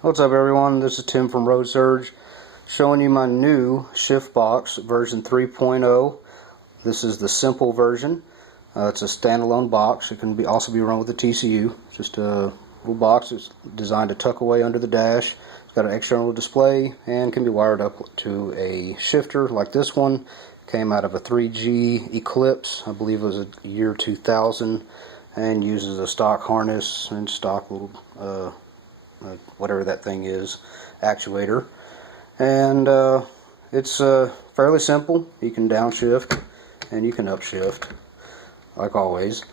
What's up everyone, this is Tim from RoadSurge showing you my new shift box version 3.0. This is the simple version. It's a standalone box. It can also be run with a TCU. Just a little box. It's designed to tuck away under the dash. It's got an external display and can be wired up to a shifter like this one. Came out of a 3G Eclipse, I believe it was a year 2000, and uses a stock harness and stock little whatever that thing is, actuator. And it's fairly simple. You can downshift and you can upshift like always,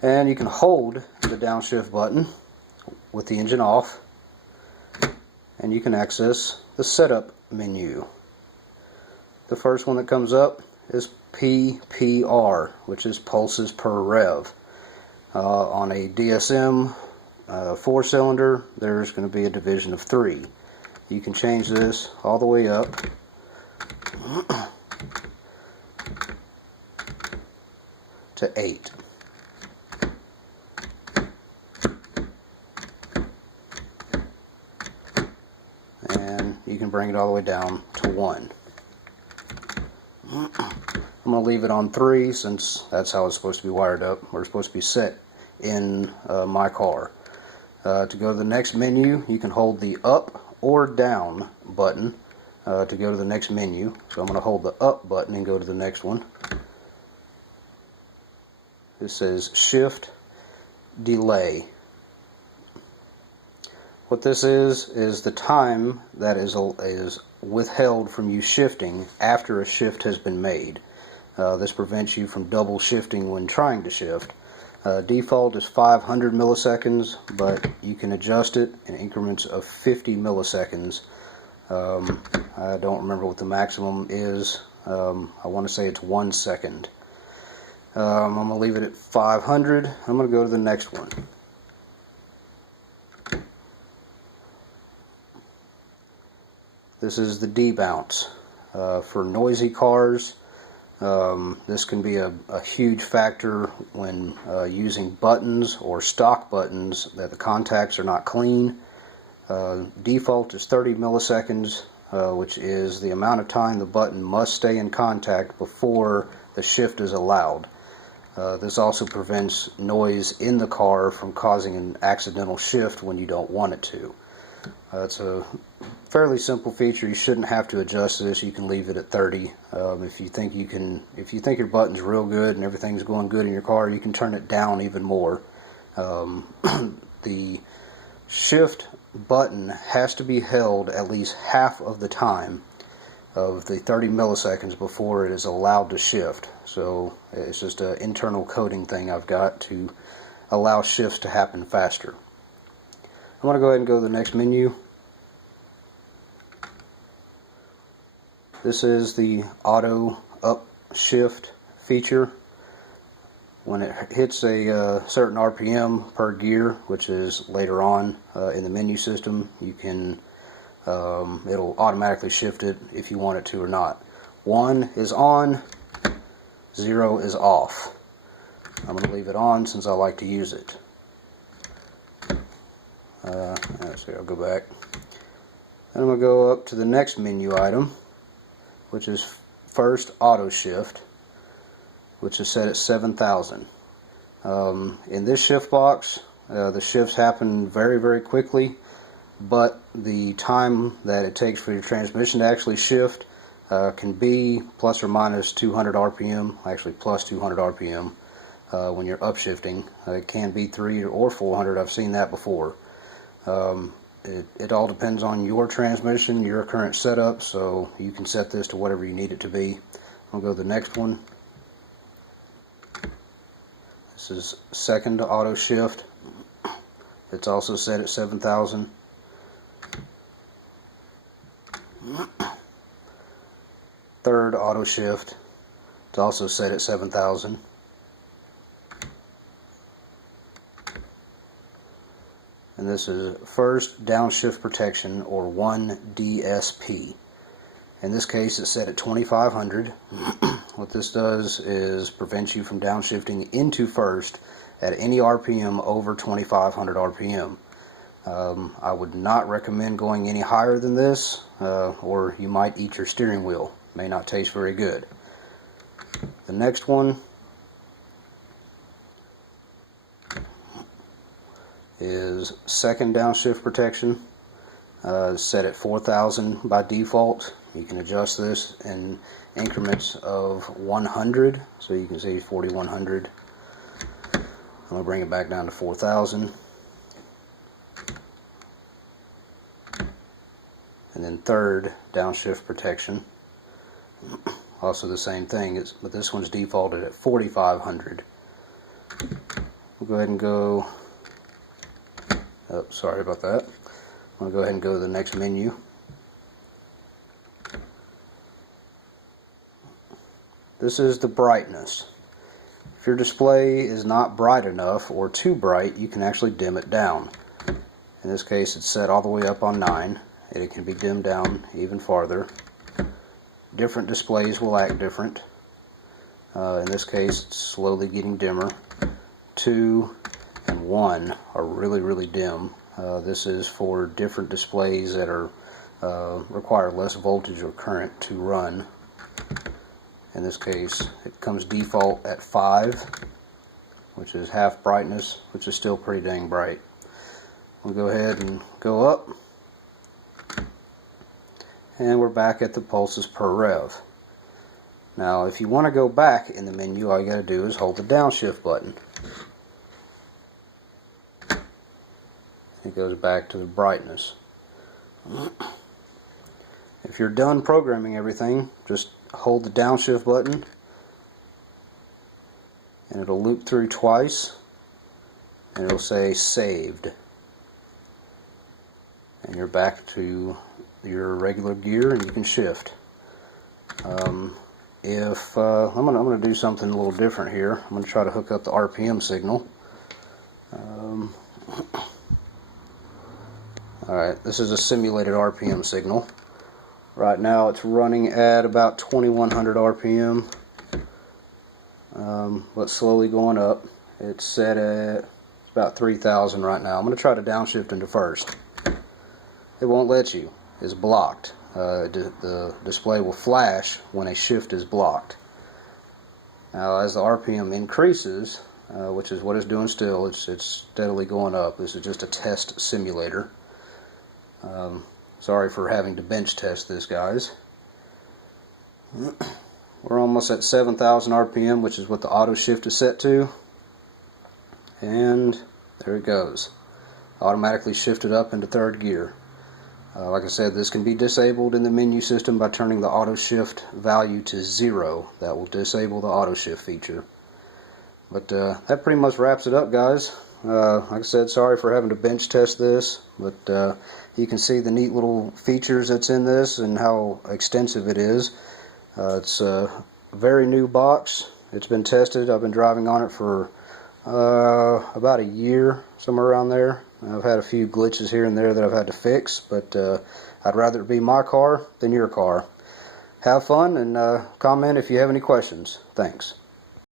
and you can hold the downshift button with the engine off, and you can access the setup menu. The first one that comes up is PPR, which is pulses per rev. On a DSM 4-cylinder, there's going to be a division of 3. You can change this all the way up to 8. And you can bring it all the way down to 1. I'm going to leave it on 3 since that's how it's supposed to be wired up, or it's supposed to be set in my car. To go to the next menu, you can hold the up or down button to go to the next menu. So I'm going to hold the up button and go to the next one. This says shift delay. What this is the time that is withheld from you shifting after a shift has been made. This prevents you from double shifting when trying to shift. Default is 500 milliseconds, but you can adjust it in increments of 50 milliseconds. I don't remember what the maximum is. I want to say it's 1 second. I'm going to leave it at 500. I'm going to go to the next one. This is the debounce. For noisy cars, this can be a huge factor when using buttons or stock buttons that the contacts are not clean. Default is 30 milliseconds, which is the amount of time the button must stay in contact before the shift is allowed. This also prevents noise in the car from causing an accidental shift when you don't want it to. It's a fairly simple feature. You shouldn't have to adjust this. You can leave it at 30. If you think your button's real good and everything's going good in your car, you can turn it down even more. The shift button has to be held at least half of the time of the 30 milliseconds before it is allowed to shift. So it's just an internal coding thing I've got to allow shifts to happen faster. I'm going to go ahead and go to the next menu. This is the auto upshift feature. When it hits a certain RPM per gear, which is later on in the menu system, you can it'll automatically shift it if you want it to or not. 1 is on, 0 is off. I'm going to leave it on since I like to use it. Let's see, I'll go back. And I'm going to go up to the next menu item, which is first auto shift, which is set at 7,000. In this shift box, the shifts happen very, very quickly, but the time that it takes for your transmission to actually shift can be plus or minus 200 RPM, actually plus 200 RPM when you're upshifting. It can be 300 or 400, I've seen that before. It all depends on your transmission, your current setup, so you can set this to whatever you need it to be. I'll go to the next one. This is second auto shift. It's also set at 7,000. Third auto shift. It's also set at 7,000. And this is first downshift protection, or 1 DSP. In this case it's set at 2500. What this does is prevent you from downshifting into first at any RPM over 2500 RPM. I would not recommend going any higher than this, or you might eat your steering wheel. May not taste very good. The next one is second downshift protection. Set at 4,000 by default. You can adjust this in increments of 100, so you can see 4,100. I'm going to bring it back down to 4,000. And then third downshift protection, also the same thing, but this one's defaulted at 4,500. We'll go ahead and go, oh, sorry about that. I'm going to go ahead and go to the next menu. This is the brightness. If your display is not bright enough or too bright, you can actually dim it down. In this case, it's set all the way up on 9. And it can be dimmed down even farther. Different displays will act different. In this case, it's slowly getting dimmer. 2 and 1 are really dim. This is for different displays that are require less voltage or current to run. In this case, it comes default at 5, which is half brightness, which is still pretty dang bright. We'll go ahead and go up. And we're back at the pulses per rev. Now, if you want to go back in the menu, all you got to do is hold the downshift button. It goes back to the brightness. If you're done programming everything, just hold the downshift button and it'll loop through twice and it'll say saved. And you're back to your regular gear and you can shift. I'm going to do something a little different here. I'm going to try to hook up the RPM signal. Alright, this is a simulated RPM signal. Right now it's running at about 2100 RPM, but slowly going up. It's set at about 3000 right now. I'm going to try to downshift into first. It won't let you. It's blocked. The display will flash when a shift is blocked. Now as the RPM increases, which is what it's doing still, it's steadily going up. This is just a test simulator. Sorry for having to bench test this, guys. We're almost at 7,000 RPM, which is what the auto shift is set to. And there it goes. Automatically shifted up into third gear. Like I said, this can be disabled in the menu system by turning the auto shift value to 0. That will disable the auto shift feature. But that pretty much wraps it up, guys. Like I said, sorry for having to bench test this, but you can see the neat little features that's in this and how extensive it is. It's a very new box. It's been tested. I've been driving on it for about a year, somewhere around there. I've had a few glitches here and there that I've had to fix, but I'd rather it be my car than your car. Have fun and comment if you have any questions. Thanks.